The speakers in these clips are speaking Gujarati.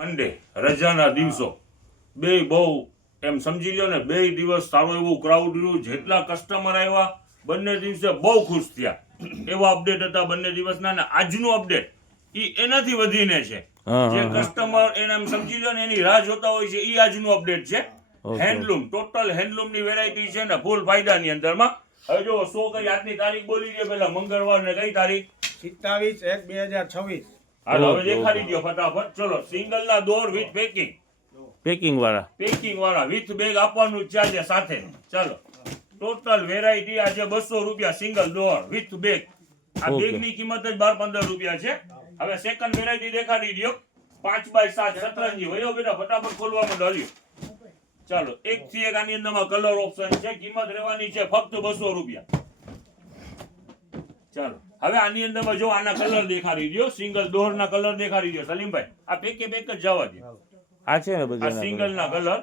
મંડે રજાના દિવસો બે બહુ એમ સમજી લ્યો ને, બે દિવસ સારું એવું ક્રાઉડ રહ્યું, જેટલા કસ્ટમર આવ્યા બંને દિવસે બહુ ખુશ થયા. એવા અપડેટ હતા બંને દિવસના. ને આજનું અપડેટ એનાથી વધીને છે. જે કસ્ટમર એને એમ સમજી લ્યો ને એની રાહ જોતા હોય છે, એ આજનું અપડેટ છે. હેન્ડલૂમ, ટોટલ હેન્ડલૂમ ની વેરાયટી છે ને ફૂલ ફાયદાની અંદરમાં. હવે જો 100 કઈ આજની તારીખ બોલી દે પેલા, મંગળવાર ને કઈ તારીખ 27/1/2026. હાલો હવે દેખાડી દો ફટાફટ. ચલો, સિંગલ ના દોર વિથ પેકિંગ, પેકિંગ વાળા વિથ બેગ આપવાનું જ છે સાથે. ચાલો, ટોટલ વેરાયટી આજે 200 રૂપિયા સિંગલ ડોર વિથ બેગ. આ બેગ ની કિંમત જ 12-15 રૂપિયા છે. હવે સેકન્ડ વેરાયટી દેખાડી દો, 5x7 શતરંજી. વયો બેટા ફટાફટ ખોલવા માંડો. ચાલો, એક થી એક આની અંદરમાં કલર ઓપ્શન છે. કિંમત રહેવાની છે ફક્ત 200 રૂપિયા. ચાલો, હવે આની અંદરમાં જો આના કલર દેખાડી દો, સિંગલ ડોર ના કલર દેખાડી દો સલીમભાઈ. આ પેકે પેક જ જવા દે. આ છે ને બધું, આ સિંગલ ના કલર,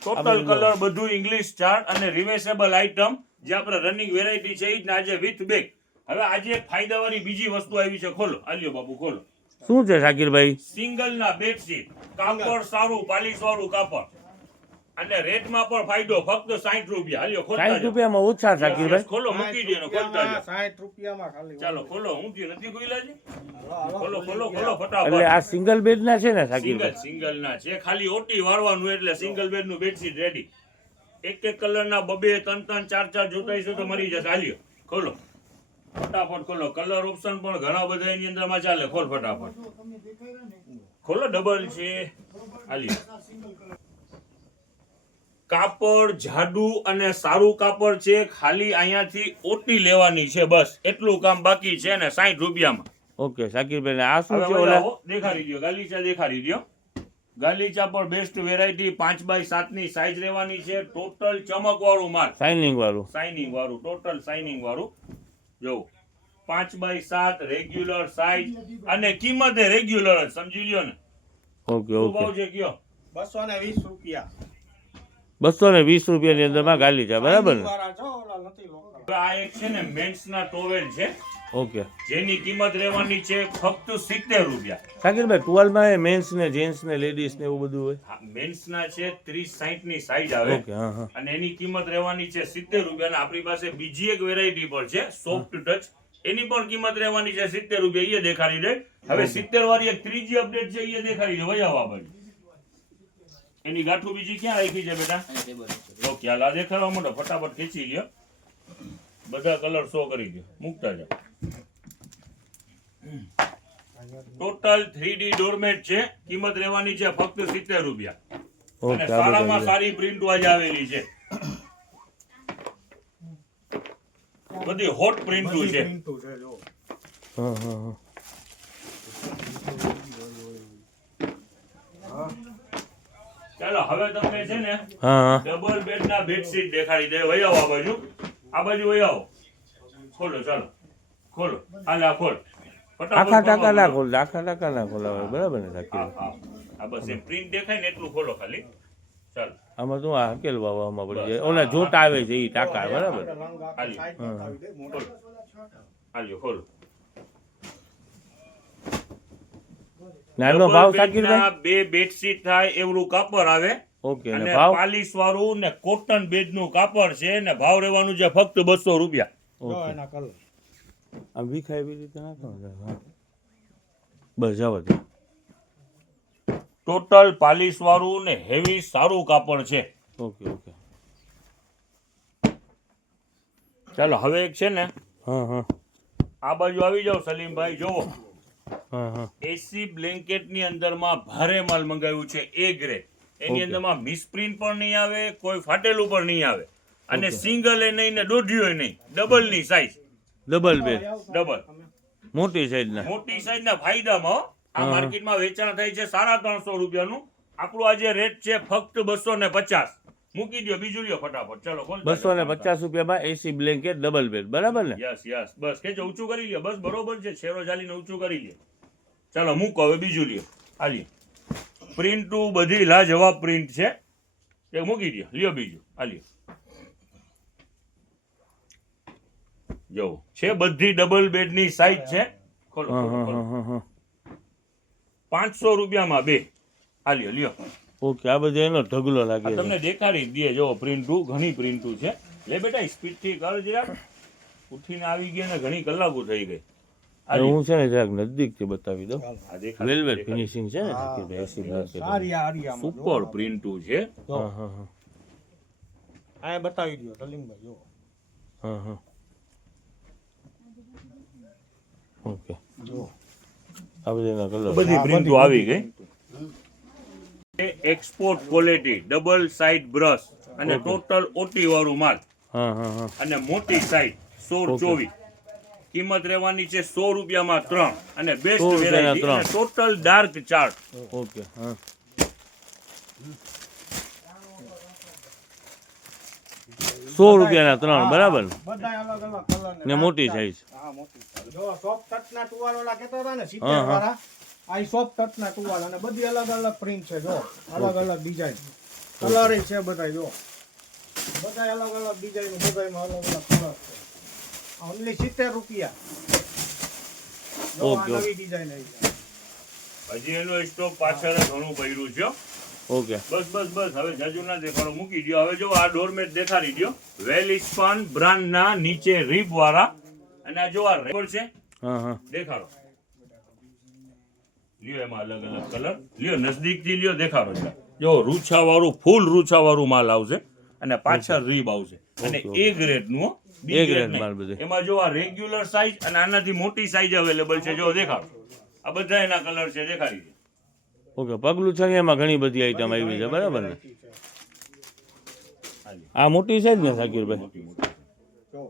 ટોટલ કલર બધું ઇંગ્લિશ ચાર્ટ અને રિવેસેબલ આઇટમ જે આપણે રનિંગ વેરાયટી છે એ જ આજે વિથ બેગ. હવે આજે એક ફાયદાવાળી બીજી વસ્તુ આવી છે. ખોલો આલ્યો બાપુ, ખોલો. શું છે શાકીરભાઈ? સિંગલ ના બેડશીટ, કાપડ સારું, પાલિશ વાળું કાપડ, અને રેટમાં પણ ફાયદો, ફક્ત 60 રૂપિયા. હાલ્યો ખોલતા 60 રૂપિયામાં ઓછા શાકીરભાઈ? ખોલો, મૂકી દે ને ખોલતા જાઓ. 60 રૂપિયામાં ખાલી. ચાલો ખોલો, હું થયું નથી ખોલ્યા છે. ખોલો ખોલો ખોલો ફટાફટ. એટલે આ સિંગલ બેડ ના છે ને શાકીરભાઈ? સિંગલ ના છે, ખાલી ઓટી વાળવાનું એટલે સિંગલ બેડ નું બેડશીટ રેડી. એક કલર ના 2-2, 3-3, 4-4 જોતા હશો તો મળી જશે. હાલ્યો ખોલો ફટાફટ ખોલો. કલર ઓપ્શન પણ ઘણા બધા એની અંદર માં ચાલે. ખોલ ફટાફટ, ખોલો. ડબલ છે. હાલ્યો, કાપડ જાડું અને સારું કાપડ છે. ખાલી અહીંયાથી ઓટી લેવાની છે, બસ એટલું કામ બાકી છે ને 60 રૂપિયામાં. ઓકે શાકીરભાઈ, આ શું છે? દેખાડી દો ગાલીચા, દેખાડી દો. ગાલીચા પણ બેસ્ટ વેરાયટી, 5x7 ની સાઈઝ રહેવાની છે. ટોટલ ચમક વાળું માલ, શાઇનિંગ વાળું, ટોટલ શાઇનિંગ વાળું. જો 5x7 રેગ્યુલર સાઈઝ અને કિંમત રેગ્યુલર જ સમજી લ્યો ને. Okay okay. ભાવ છે કયો? 220 રૂપિયા. 220 રૂપિયાની અંદરમાં ગાલીચા, બરાબર ને? આ એક છે ને મેન્સ ના ટોવેલ છે. ઓકે, જેની કિંમત રહેવાની છે ફક્ત 70 રૂપિયા. શાકીરભાઈ ટુવાલમાં મેન્સ ને જેન્ટ્સ ને લેડીઝ ને એવું બધું હોય? મેન્સ ના છે 30-60 ની સાઈઝ આવે. ઓકે, હા હા. અને એની કિંમત રહેવાની છે 70 રૂપિયા. અને આપણી પાસે બીજી એક વેરાયટી પણ છે સોફ્ટ ટચ, એની પણ કિંમત રહેવાની છે 70 રૂપિયા. એ દેખાડી દે. હવે 70 વાળી એક ત્રીજી અપડેટ છે, એ દેખાડી દે. વયા બાજુ એની ગાંઠું બીજી ક્યાં રાખી છે બેટા? ઓકે, હાલ આ દેખાડવા માંડો, ફટાફટ ખેંચી લ્યો. બધા કલર શો કરી દો, મૂકતા જાઓ. ટોટલ 3D ડોરમેટ છે. કિંમત રહેવાની છે ફક્ત 70 રૂપિયા. અને સારામાં સારી પ્રિન્ટ આજે આવેલી છે. બધી હોટ પ્રિન્ટ છે. હા હા હા. ચાલો હવે તમને છે ને હા, ડબલ બેડ ના બેડશીટ દેખાડી દે. વહી આવો આ બાજુ વહી આવો. ખોલો, ચાલો ખોલો. હાલ આ ખોલ આખા ટાકા ના ખોલ, આખા ટાકા ના ખોલાવે, બરાબર ને શાકીરભાઈ? આ બસ એ પ્રિન્ટ દેખાય ને એટલું ખોલો ખાલી. ચાલો, આમાં શું આ હકેલવામાં પડી જાય. ઓલા જોટ આવે છે એ ટાકા, બરાબર? હાલ્યો ખોલો. નાનો ભાવ શાકીરભાઈ? બે બેડશીટ થાય એવું કાપડ આવે. ઓકે, અને ભાવ? પાલિશ વાળું ને કોટન બેડ નું કાપડ છે. ને ભાવ રહેવાનું છે ફક્ત 200 રૂપિયા. આમ વિખાય એવી રીતે નાખો. બસ જાવ દે. ટોટલ પાલિશ વાળું ને હેવી સારું કાપડ છે. Okay okay. ચાલો હવે એક છે ને, હા હા, આ બાજુ આવી જાવ સલીમભાઈ. જોવો, હા હા. એસી બ્લેન્કેટ ની અંદરમાં ભારે માલ મંગાવ્યું છે. એ ગ્રેડ. એની અંદરમાં મિસપ્રિન્ટ પણ નહીં આવે, કોઈ ફાટેલું પણ નહીં આવે. અને સિંગલ એ નહીં ને દોઢિયો નહીં, ડબલ ની સાઈઝ. ડબલ બેડ, ડબલ મોટી સાઈઝ ના. મોટી સાઈઝ ના ફાયદામાં આ માર્કેટમાં વેચાણ થાય છે 350 રૂપિયાનું. આપણું આજે રેટ છે ફક્ત 250. મૂકી દો, બીજું લ્યો ફટાફટ. ચલો ખોલ. 250 રૂપિયામાં એસી બ્લેન્કેટ ડબલ બેડ, બરાબર ને? Yes yes. બસ કે ઊંચું કરી લ્યો. બસ બરોબર છે. શેરો ચાલીને ઊંચું કરી લ્યો. ચાલો મૂકો. હવે બીજું લ્યો. આ પ્રિન્ટ બધી લાજવાબ પ્રિન્ટ છે. એક મૂકી દો. લ્યો બીજું. આ લ્યો. જો છે બધી ડબલ બેડ ની સાઈઝ છે. ખોલો. 500 500 રૂપિયામાં બે. આ લ્યો ઓકે આ બધો એનો ઢગલો લાગે આ છે તમને દેખાડી જ દે જો પ્રિન્ટું ઘણી પ્રિન્ટું છે લે બેટા સ્પીડથી કર જરાક ઉઠીને આવી ગયા ને ઘણી કલાકો થઈ ગઈ હવે હું છે ને જરાક નજદીકથી બતાવી દઉં આ દેખાડી વેલ્વેટ ફિનિશિંગ છે ને શાકીરભાઈ, એસી બ્લેક છે. સારી આ આરિયામાં સુપર પ્રિન્ટું છે હા હા હા આ બતાવી દો સલીમભાઈ જો હા હા ઓકે જો આ બધા એના કલર બધી પ્રિન્ટો આવી ગઈ export quality double side brush અને ટોટલ ઓટી વાળું માલ હા હા હા અને મોટી સાઇઝ 1624 કિંમત રહેવાની છે 100 રૂપિયામાં 3 અને બેસ્ટ 100 રૂપિયાના વેરાયટી ત્રણ. અને ટોટલ ડાર્ક ચાર્ટ ઓકે હા 100 રૂપિયાના 3 બરાબર ને? બધા અલગ અલગ કલર ને મોટી સાઈઝ હા મોટી size. જો સોફ્ટ ટચના ટુવાલ વાળા કહેતા હતા ને હા, 70 હા. વાળા આ સોફ્ટ ટચના ટુવાલ અને બધી અલગ અલગ પ્રિન્ટ છે જો અલગ અલગ ડિઝાઇન કલર છે બધા જો બધા અલગ અલગ ડિઝાઇન બધામાં અલગ અલગ કલર છે ઓનલી 70 રૂપિયા જો આ ઓકે, ઓકે. નવી ડિઝાઇન આવી છે હજી એનો સ્ટોક પાછળ ઘણું પડ્યું છે ઓકે બસ હવે જાજુ ના દેખાડો મૂકી દો હવે જો આ ડોરમેટ દેખાડી દો વેલ સ્પાન બ્રાન્ડના નીચે રીબ વાળા અને આ જો આ રેબર છે હા હા દેખાડો લ્યો એમાં અલગ અલગ કલર લ્યો નજદીકથી લ્યો દેખાડો છે જો રૂછા વાળું ફૂલ રૂછા વાળું માલ આવશે અને પાછળ રીબ આવશે અને ઓકે, એ ગ્રેડ નું હો, B A grade નહીં. માલ બધે. એમાં જો આ રેગ્યુલર સાઈઝ અને આનાથી મોટી સાઈઝ અવેલેબલ છે જો દેખાડો આ બધા એના કલર છે દેખાડી દે ઓકે પગલું છે એમાં ઘણી બધી આઈટમ આવી છે બરાબર ને આ મોટી છે જ ને શાકીરભાઈ મોટી મોટી જો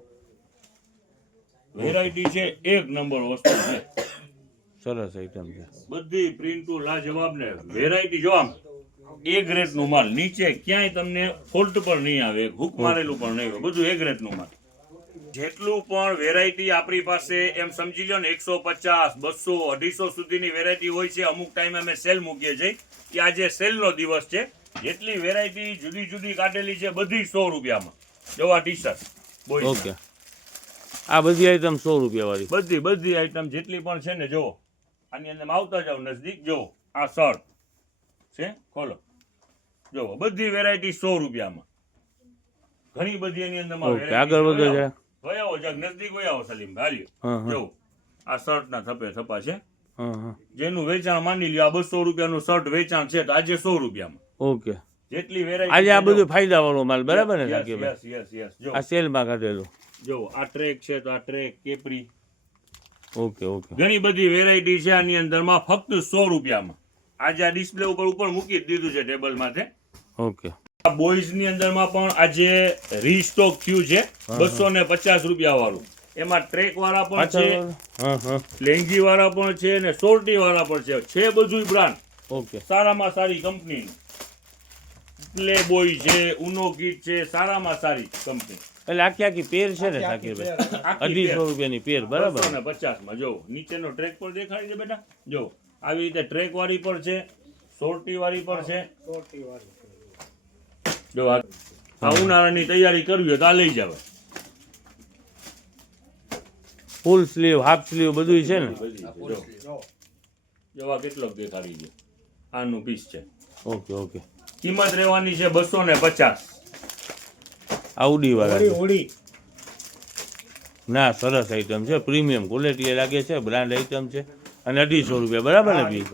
વેરાયટી છે એક નંબર વસ્તુ છે સરસ આઈટમ છે બધી પ્રિન્ટો લાજવાબ ને વેરાયટી જો આમ એ ગ્રેડ નું માલ નીચે ક્યાંય તમને ફોલ્ટ પર નહીં આવે હુક મારેલું પણ નહીં હોય બધું એ ગ્રેડ નું માલ જેટલું પણ વેરાયટી આપણી પાસે એમ સમજી લો ને 150 200 250 સુધીની વેરાયટી હોય છે અમુક ટાઈમે અમે સેલ મૂકીએ છીએ કે આજે સેલનો દિવસ છે જેટલી વેરાયટી જુદી જુદી કાઢેલી છે બધી 100 રૂપિયામાં જો આ ટી શર્ટ ઓકે આ બધી આઈટમ 100 રૂપિયા વાળી બધી આઈટમ જેટલી પણ છે ને જો આની અંદર આવતા જાવ નજદીક જો આ શર્ટ છે ખોલો જો બધી વેરાયટી 100 રૂપિયામાં ઘણી બધી એની અંદર ઓકે આગળ વધો છે વયાવો જગ નજદીક વયાવો સલીમભાઈ હા હાલ્યો હા જો આ શર્ટના થપ્પા છે હા હા જેનું વેચાણ માની લ્યો આ 200 રૂપિયાનું શર્ટ વેચાણ છે તો આજે 100 રૂપિયામાં ઓકે જેટલી વેરાયટી આજે આ બધું ફાયદા વાળો માલ બરાબર ને શાકીરભાઈ યસ જો આ સેલમાં કાઢેલું જો આ ટ્રેક છે તો આ ટ્રેક કેપરી ઓકે ઓકે ઘણી બધી વેરાયટી છે આની અંદરમાં ફક્ત 100 રૂપિયામાં આજે આ ડિસ્પ્લે ઉપર મૂકી જ દીધું છે ટેબલ માથે ઓકે આ બોયઝ ની અંદરમાં પણ આજે રીસ્ટોક થયું છે 250 રૂપિયા વાળું એમાં ટ્રેક વાળા પણ છે હા હા લેંગી વાળા પણ છે અને સોર્ટી વાળા પણ છે બધું બ્રાન્ડ ઓકે સારામાં સારી કંપની પ્લે બોય છે ઉનો કિટ છે સારામાં સારી કંપની એટલે આખી પેર છે ને શાકીરભાઈ 250 રૂપિયાની પેર બરાબર 250 માં જો નીચેનો ટ્રેક પર દેખાડી છે બેટા જો આવી રીતે ટ્રેક વાળી પણ છે સોર્ટી વાળી પણ છે સોટી વાળી જો આ ઉનાળાની તૈયારી કરવી હોય તો આ લઈ જાવ ફૂલ સ્લીવ હાફ સ્લીવ બધું છે ને જો જો આ કેટલોક દેખાડી છે આનું પીસ છે ઓકે ઓકે કિંમત રહેવાની છે 250 આવડી વાળા હોળી છે. હોળી ના સરસ આઈટમ છે પ્રીમિયમ ક્વોલિટી લાગે છે બ્રાન્ડ આઈટમ છે અને 250 રૂપિયા બરાબર ને પીસ